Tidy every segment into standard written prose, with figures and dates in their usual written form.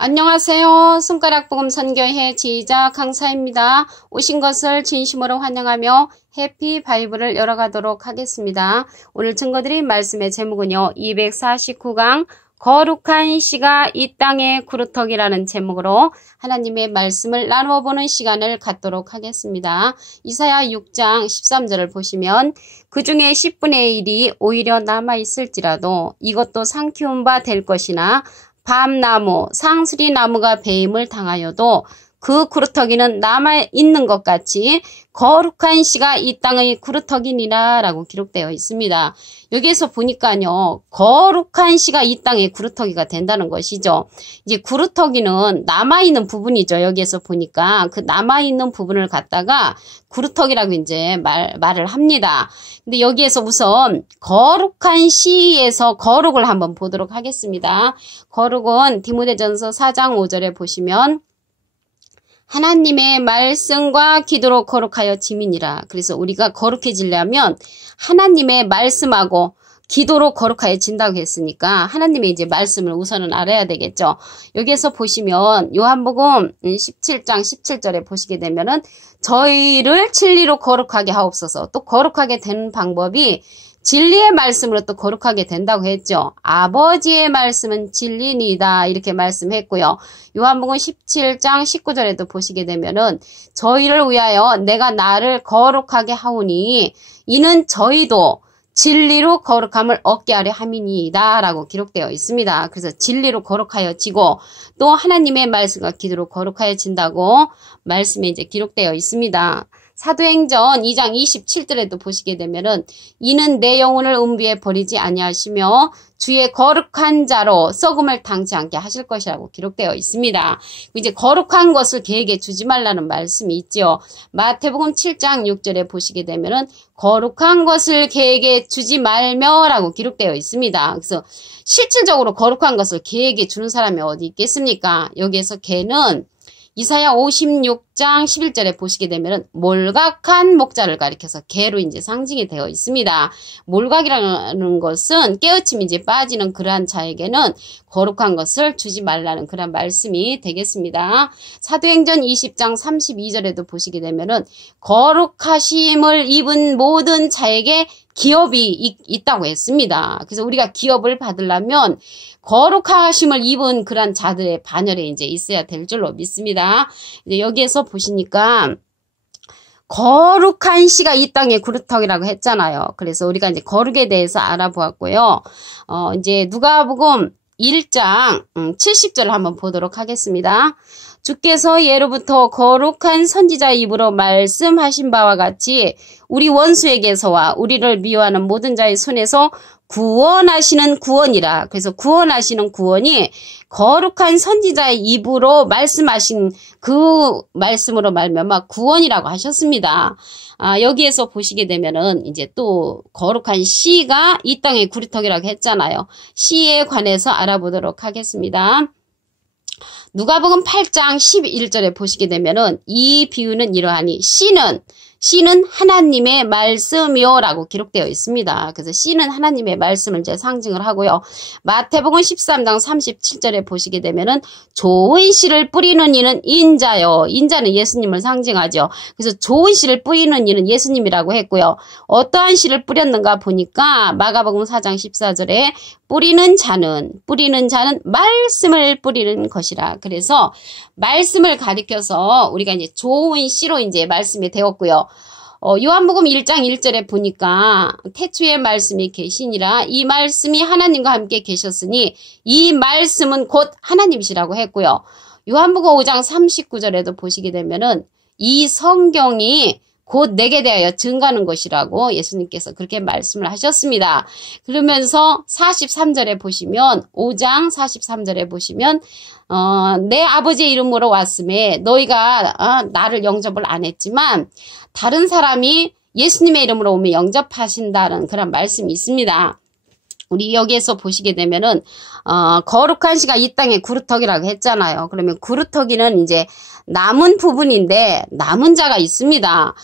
안녕하세요. 손가락복음 선교회 지휘자 강사입니다. 오신 것을 진심으로 환영하며 해피 바이블을 열어가도록 하겠습니다. 오늘 증거드린 말씀의 제목은요. 249강 거룩한 씨가 이 땅의 구루터기라는 제목으로 하나님의 말씀을 나누어보는 시간을 갖도록 하겠습니다. 이사야 6장 13절을 보시면 그 중에 10분의 1이 오히려 남아있을지라도 이것도 상키운 바 될 것이나 밤나무, 상수리나무가 배임을 당하여도 그 구루터기는 남아있는 것 같이 거룩한 씨가 이 땅의 구루터기니라 라고 기록되어 있습니다. 여기에서 보니까요. 거룩한 씨가 이 땅의 구루터기가 된다는 것이죠. 이제 구루터기는 남아있는 부분이죠. 여기에서 보니까 그 남아있는 부분을 갖다가 구루터기라고 이제 말을 합니다. 근데 여기에서 우선 거룩한 씨에서 거룩을 한번 보도록 하겠습니다. 거룩은 디모데전서 4장 5절에 보시면 하나님의 말씀과 기도로 거룩하여 지민이라. 그래서 우리가 거룩해지려면 하나님의 말씀하고 기도로 거룩하여 진다고 했으니까 하나님의 이제 말씀을 우선은 알아야 되겠죠. 여기에서 보시면 요한복음 17장 17절에 보시게 되면은 저희를 진리로 거룩하게 하옵소서. 또 거룩하게 되는 방법이 진리의 말씀으로 또 거룩하게 된다고 했죠. 아버지의 말씀은 진리니이다 이렇게 말씀했고요. 요한복음 17장 19절에도 보시게 되면은 저희를 위하여 내가 나를 거룩하게 하오니 이는 저희도 진리로 거룩함을 얻게 하려 함이니이다 라고 기록되어 있습니다. 그래서 진리로 거룩하여지고 또 하나님의 말씀과 기도로 거룩하여진다고 말씀에 이제 기록되어 있습니다. 사도행전 2장 27절에도 보시게 되면은 이는 내 영혼을 음부에 버리지 아니하시며 주의 거룩한 자로 썩음을 당치 않게 하실 것이라고 기록되어 있습니다. 이제 거룩한 것을 개에게 주지 말라는 말씀이 있죠. 마태복음 7장 6절에 보시게 되면은 거룩한 것을 개에게 주지 말며라고 기록되어 있습니다. 그래서 실질적으로 거룩한 것을 개에게 주는 사람이 어디 있겠습니까? 여기에서 개는 이사야 56장 11절에 보시게 되면 몰각한 목자를 가리켜서 개로 이제 상징이 되어 있습니다. 몰각이라는 것은 깨우침이 이제 빠지는 그러한 자에게는 거룩한 것을 주지 말라는 그런 말씀이 되겠습니다. 사도행전 20장 32절에도 보시게 되면은 거룩하심을 입은 모든 자에게 기업이 있다고 했습니다. 그래서 우리가 기업을 받으려면 거룩하심을 입은 그런 자들의 반열에 이제 있어야 될 줄로 믿습니다. 이제 여기에서 보시니까 거룩한 씨가 이 땅의 구루터기라고 했잖아요. 그래서 우리가 이제 거룩에 대해서 알아보았고요. 이제 누가복음 1장 70절을 한번 보도록 하겠습니다. 주께서 예로부터 거룩한 선지자의 입으로 말씀하신 바와 같이 우리 원수에게서와 우리를 미워하는 모든 자의 손에서 구원하시는 구원이라. 그래서 구원하시는 구원이 거룩한 선지자의 입으로 말씀하신 그 말씀으로 말미암아 구원이라고 하셨습니다. 여기에서 보시게 되면은 이제 또 거룩한 씨가 이 땅의 구루터기라고 했잖아요. 씨에 관해서 알아보도록 하겠습니다. 누가복음 8장 11절에 보시게 되면은 이 비유는 이러하니 씨는 하나님의 말씀이요 라고 기록되어 있습니다. 그래서 씨는 하나님의 말씀을 이제 상징을 하고요. 마태복음 13장 37절에 보시게 되면은 좋은 씨를 뿌리는 이는 인자요. 인자는 예수님을 상징하죠. 그래서 좋은 씨를 뿌리는 이는 예수님이라고 했고요. 어떠한 씨를 뿌렸는가 보니까 마가복음 4장 14절에 뿌리는 자는 말씀을 뿌리는 것이라. 그래서 말씀을 가리켜서 우리가 이제 좋은 씨로 이제 말씀이 되었고요. 요한복음 1장 1절에 보니까 태초에 말씀이 계시니라 이 말씀이 하나님과 함께 계셨으니 이 말씀은 곧 하나님이시라고 했고요. 요한복음 5장 39절에도 보시게 되면은 이 성경이 곧 내게 대하여 증가하는 것이라고 예수님께서 그렇게 말씀을 하셨습니다. 그러면서 43절에 보시면 5장 43절에 보시면 내 아버지의 이름으로 왔음에 너희가 나를 영접을 안 했지만 다른 사람이 예수님의 이름으로 오면 영접하신다는 그런 말씀이 있습니다. 우리 여기에서 보시게 되면은 거룩한 씨가 이 땅에 구루터기라고 했잖아요. 그러면 구루터기는 이제 남은 부분인데 남은 자가 있습니다.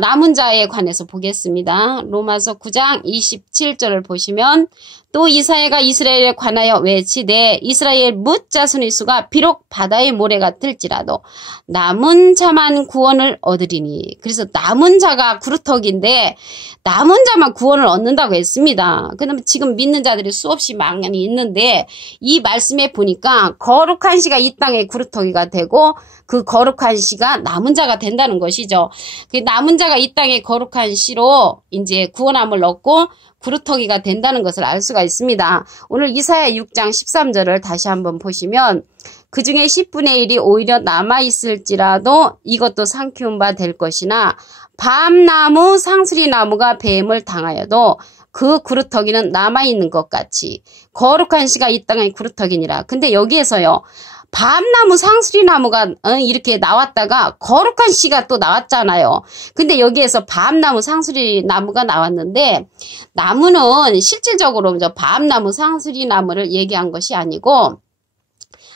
남은 자에 관해서 보겠습니다. 로마서 9장 27절을 보시면 또 이사야가 이스라엘에 관하여 외치되 이스라엘 뭇 자손의 수가 비록 바다의 모래 같을지라도 남은 자만 구원을 얻으리니. 그래서 남은 자가 구루터기인데 남은 자만 구원을 얻는다고 했습니다. 그러면 지금 믿는 자들이 수없이 많이 있는데 이 말씀에 보니까 거룩한 씨가 이 땅에 구루터기가 되고 그 거룩한 씨가 남은 자가 된다는 것이죠. 그 남은 자가 이 땅에 거룩한 씨로 이제 구원함을 얻고 구루터기가 된다는 것을 알 수가 있습니다. 오늘 이사야 6장 13절을 다시 한번 보시면 그 중에 10분의 1이 오히려 남아있을지라도 이것도 상키운 바 될 것이나 밤나무 상수리나무가 뱀을 당하여도 그 구루터기는 남아있는 것 같이 거룩한 씨가 이 땅의 구루터기니라. 근데 여기에서요. 밤나무 상수리나무가 이렇게 나왔다가 거룩한 씨가 또 나왔잖아요. 근데 여기에서 밤나무 상수리나무가 나왔는데 나무는 실질적으로 밤나무 상수리나무를 얘기한 것이 아니고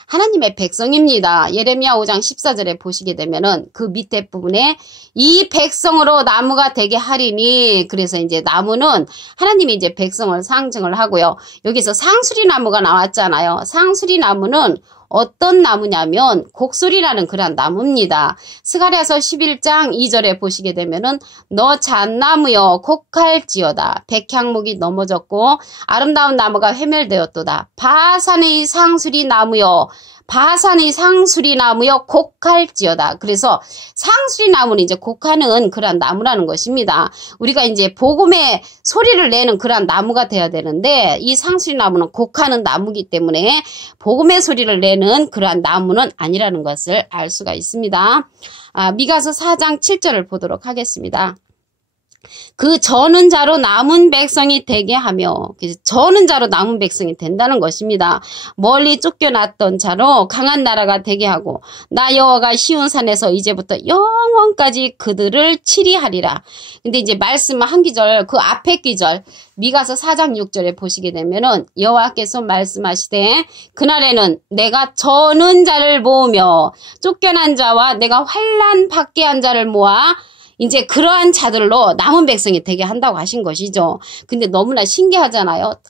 하나님의 백성입니다. 예레미야 5장 14절에 보시게 되면은 그 밑에 부분에 이 백성으로 나무가 되게 하리니. 그래서 이제 나무는 하나님이 이제 백성을 상징을 하고요. 여기서 상수리나무가 나왔잖아요. 상수리나무는 어떤 나무냐면 곡소리라는 그런 나무입니다. 스가랴서 11장 2절에 보시게 되면은 너 잣나무여 곡할지어다. 백향목이 넘어졌고 아름다운 나무가 회멸되었도다. 바산의 상수리나무여 바산의 상수리나무여 곡할지어다. 그래서 상수리나무는 이제 곡하는 그런 나무라는 것입니다. 우리가 이제 복음의 소리를 내는 그런 나무가 돼야 되는데 이 상수리나무는 곡하는 나무이기 때문에 복음의 소리를 내는 그러한 나무는 아니라는 것을 알 수가 있습니다. 미가서 4장 7절을 보도록 하겠습니다. 그 저는 자로 남은 백성이 되게 하며, 저는 자로 남은 백성이 된다는 것입니다. 멀리 쫓겨났던 자로 강한 나라가 되게 하고 나 여호와가 시온산에서 이제부터 영원까지 그들을 치리하리라. 근데 이제 말씀 한 기절, 그 앞에 기절 미가서 4장 6절에 보시게 되면은 여호와께서 말씀하시되 그날에는 내가 저는 자를 모으며 쫓겨난 자와 내가 환난 받게 한 자를 모아 이제 그러한 자들로 남은 백성이 되게 한다고 하신 것이죠. 근데 너무나 신기하잖아요.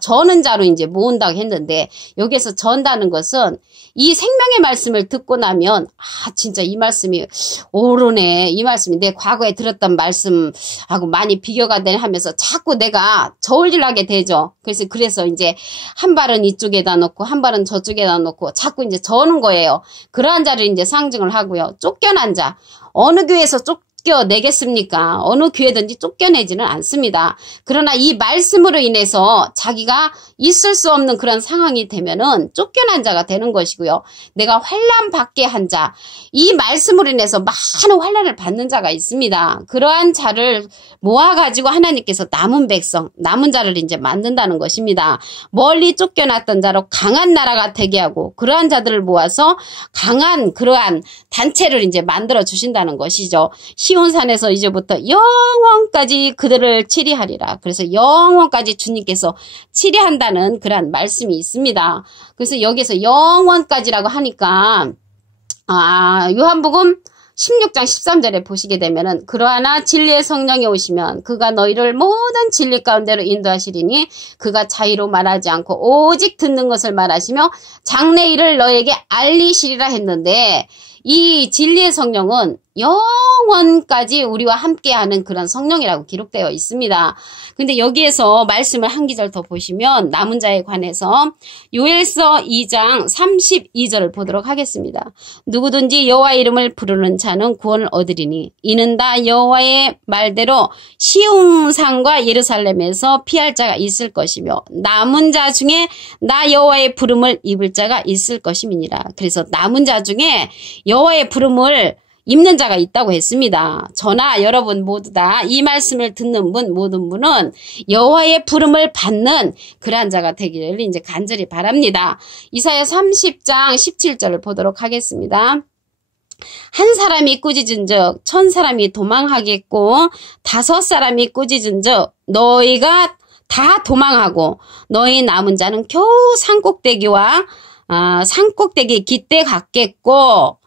저는 자로 이제 모은다고 했는데 여기에서 전다는 것은 이 생명의 말씀을 듣고 나면 진짜 이 말씀이 옳으네. 이 말씀이 내 과거에 들었던 말씀하고 많이 비교가 되네 하면서 자꾸 내가 저울질하게 되죠. 그래서 이제 한 발은 이쪽에다 놓고 한 발은 저쪽에다 놓고 자꾸 이제 저는 거예요. 그러한 자를 이제 상징을 하고요. 쫓겨난 자. 어느 교회에서 쫓겨내겠습니까? 어느 교회든지 쫓겨내지는 않습니다. 그러나 이 말씀으로 인해서 자기가 있을 수 없는 그런 상황이 되면은 쫓겨난 자가 되는 것이고요. 내가 환난 받게 한 자, 이 말씀으로 인해서 많은 환난을 받는 자가 있습니다. 그러한 자를 모아가지고 하나님께서 남은 백성, 남은 자를 이제 만든다는 것입니다. 멀리 쫓겨났던 자로 강한 나라가 되게 하고 그러한 자들을 모아서 강한 그러한 단체를 이제 만들어 주신다는 것이죠. 시온산에서 이제부터 영원까지 그들을 치리하리라. 그래서 영원까지 주님께서 치리한다는 그런 말씀이 있습니다. 그래서 여기서 영원까지라고 하니까 요한복음 16장 13절에 보시게 되면은 그러하나 진리의 성령이 오시면 그가 너희를 모든 진리 가운데로 인도하시리니 그가 자의로 말하지 않고 오직 듣는 것을 말하시며 장래 일을 너에게 알리시리라 했는데 이 진리의 성령은 영원까지 우리와 함께하는 그런 성령이라고 기록되어 있습니다. 근데 여기에서 말씀을 한 기절 더 보시면 남은 자에 관해서 요엘서 2장 32절을 보도록 하겠습니다. 누구든지 여호와 이름을 부르는 자는 구원을 얻으리니 이는 다 여호와의 말대로 시온산과 예루살렘에서 피할 자가 있을 것이며 남은 자 중에 나 여호와의 부름을 입을 자가 있을 것임이니라. 그래서 남은 자 중에 여호와의 부름을 입는 자가 있다고 했습니다. 저나 여러분 모두 다 이 말씀을 듣는 분 모든 분은 여호와의 부름을 받는 그러한 자가 되기를 이제 간절히 바랍니다. 이사야 30장 17절을 보도록 하겠습니다. 한 사람이 꾸짖은즉 1000사람이 도망하겠고 5사람이 꾸짖은즉 너희가 다 도망하고 너희 남은 자는 겨우 산꼭대기와 산꼭대기에 깃대 같겠고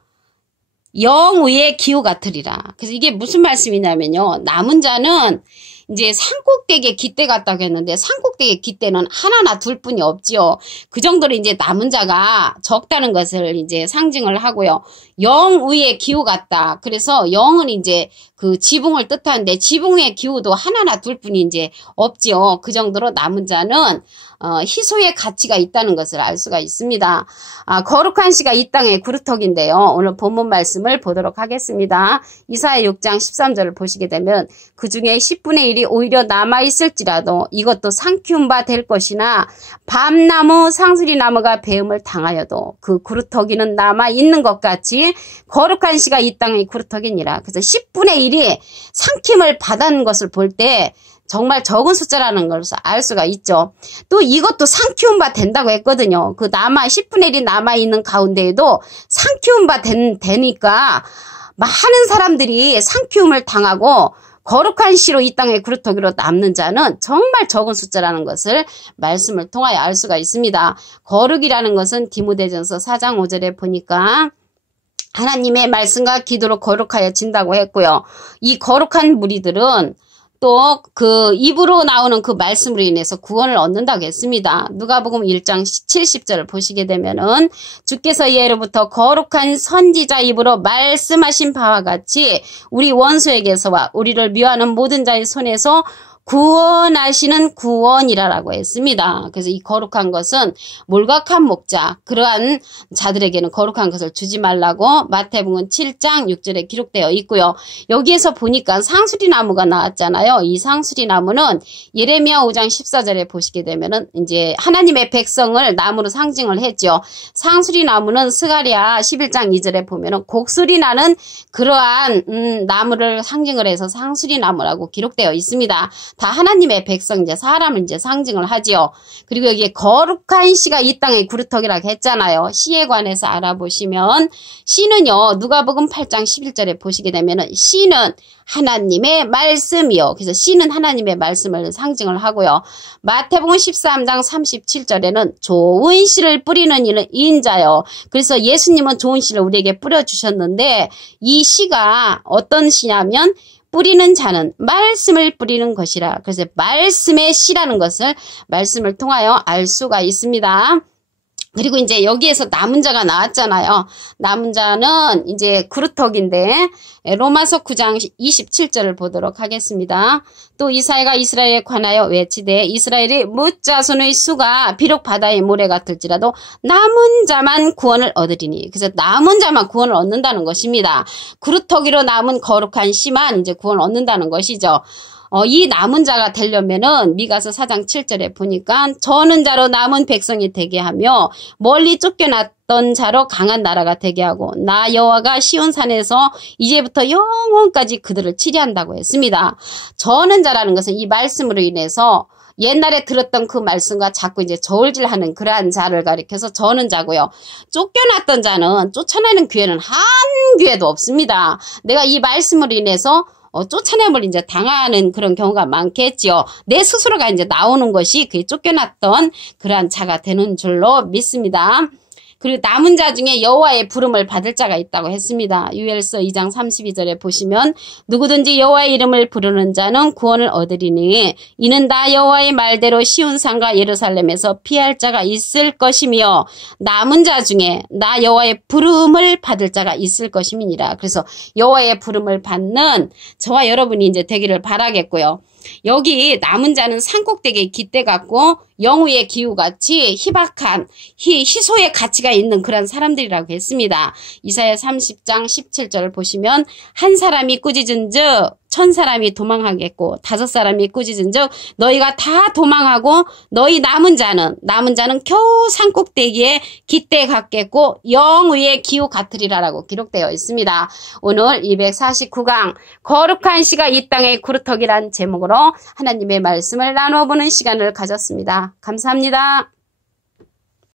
영위의 기후 같으리라. 그래서 이게 무슨 말씀이냐면요. 남은 자는 이제 산꼭대기에 깃대 같다고 했는데 산꼭대기에 깃대는 하나나 둘뿐이 없지요. 그 정도로 이제 남은 자가 적다는 것을 이제 상징을 하고요. 영위의 기후 같다. 그래서 영은 이제 그 지붕을 뜻하는데 지붕의 기후도 하나나 둘뿐이 이제 없지요. 그 정도로 남은 자는 희소의 가치가 있다는 것을 알 수가 있습니다. 거룩한 씨가 이 땅의 구루터기인데요. 오늘 본문 말씀을 보도록 하겠습니다. 이사야 6장 13절을 보시게 되면 그 중에 10분의 1이 오히려 남아있을지라도 이것도 상키운 바 될 것이나 밤나무 상수리나무가 배음을 당하여도 그 구루터기는 남아있는 것 같이 거룩한 씨가 이 땅의 구루터기니라. 그래서 10분의 1이 상킴을 받은 것을 볼 때 정말 적은 숫자라는 것을 알 수가 있죠. 또 이것도 상키운 바 된다고 했거든요. 그 10분의 1이 남아있는 가운데에도 상키운 바 되니까 많은 사람들이 상키움을 당하고 거룩한 씨로 이 땅의 구루터기로 남는 자는 정말 적은 숫자라는 것을 말씀을 통하여 알 수가 있습니다. 거룩이라는 것은 디모데전서 4장 5절에 보니까 하나님의 말씀과 기도로 거룩하여 진다고 했고요. 이 거룩한 무리들은 또 그 입으로 나오는 그 말씀으로 인해서 구원을 얻는다고 했습니다. 누가복음 1장 70절을 보시게 되면은 주께서 예로부터 거룩한 선지자 입으로 말씀하신 바와 같이 우리 원수에게서와 우리를 미워하는 모든 자의 손에서 구원하시는 구원이라고 했습니다. 그래서 이 거룩한 것은 몰각한 목자, 그러한 자들에게는 거룩한 것을 주지 말라고 마태복음 7장 6절에 기록되어 있고요. 여기에서 보니까 상수리나무가 나왔잖아요. 이 상수리나무는 예레미야 5장 14절에 보시게 되면은 이제 하나님의 백성을 나무로 상징을 했죠. 상수리나무는 스가랴 11장 2절에 보면은 곡소리 나는 그러한 나무를 상징을 해서 상수리나무라고 기록되어 있습니다. 다 하나님의 백성, 이제 사람을 이제 상징을 하지요. 그리고 여기에 거룩한 씨가 이 땅의 구루터기라고 했잖아요. 씨에 관해서 알아보시면 씨는요, 누가복음 8장 11절에 보시게 되면은 씨는 하나님의 말씀이요. 그래서 씨는 하나님의 말씀을 상징을 하고요. 마태복음 13장 37절에는 좋은 씨를 뿌리는 이는 인자요. 그래서 예수님은 좋은 씨를 우리에게 뿌려주셨는데 이 씨가 어떤 씨냐면 뿌리는 자는 말씀을 뿌리는 것이라. 그래서 말씀의 씨라는 것을 말씀을 통하여 알 수가 있습니다. 그리고 이제 여기에서 남은 자가 나왔잖아요. 남은 자는 이제 구루터기인데 로마서 9장 27절을 보도록 하겠습니다. 또 이사야가 이스라엘에 관하여 외치되 이스라엘이 뭇 자손의 수가 비록 바다의 모래 같을지라도 남은 자만 구원을 얻으리니. 그래서 남은 자만 구원을 얻는다는 것입니다. 구루터기로 남은 거룩한 씨만 이제 구원을 얻는다는 것이죠. 이 남은 자가 되려면은 미가서 4장 7절에 보니까 저는 자로 남은 백성이 되게 하며 멀리 쫓겨났던 자로 강한 나라가 되게 하고 나 여호와가 시온산에서 이제부터 영원까지 그들을 치리한다고 했습니다. 저는 자라는 것은 이 말씀으로 인해서 옛날에 들었던 그 말씀과 자꾸 이제 저울질하는 그러한 자를 가리켜서 저는 자고요. 쫓겨났던 자는 쫓아내는 기회는 한 기회도 없습니다. 내가 이 말씀으로 인해서 쫓아냄을 이제 당하는 그런 경우가 많겠지요. 내 스스로가 이제 나오는 것이 그 쫓겨났던 그러한 자가 되는 줄로 믿습니다. 그리고 남은 자 중에 여호와의 부름을 받을 자가 있다고 했습니다. 요엘서 2장 32절에 보시면 누구든지 여호와의 이름을 부르는 자는 구원을 얻으리니 이는 다 여호와의 말대로 시온산과 예루살렘에서 피할 자가 있을 것이며 남은 자 중에 나 여호와의 부름을 받을 자가 있을 것임이니라. 그래서 여호와의 부름을 받는 저와 여러분이 이제 되기를 바라겠고요. 여기 남은 자는 산꼭대기에 깃대 같고 영우의 기후같이 희박한 희소의 가치가 있는 그런 사람들이라고 했습니다. 이사야 30장 17절을 보시면 한 사람이 꾸짖은즉 1000사람이 도망하겠고 5사람이 꾸짖은즉 너희가 다 도망하고 너희 남은 자는 겨우 산꼭대기에 깃대 같겠고 영우의 기후 같으리라라고 기록되어 있습니다. 오늘 249강 거룩한 씨가 이 땅의 구루터기란 제목으로 하나님의 말씀을 나눠보는 시간을 가졌습니다. 감사합니다.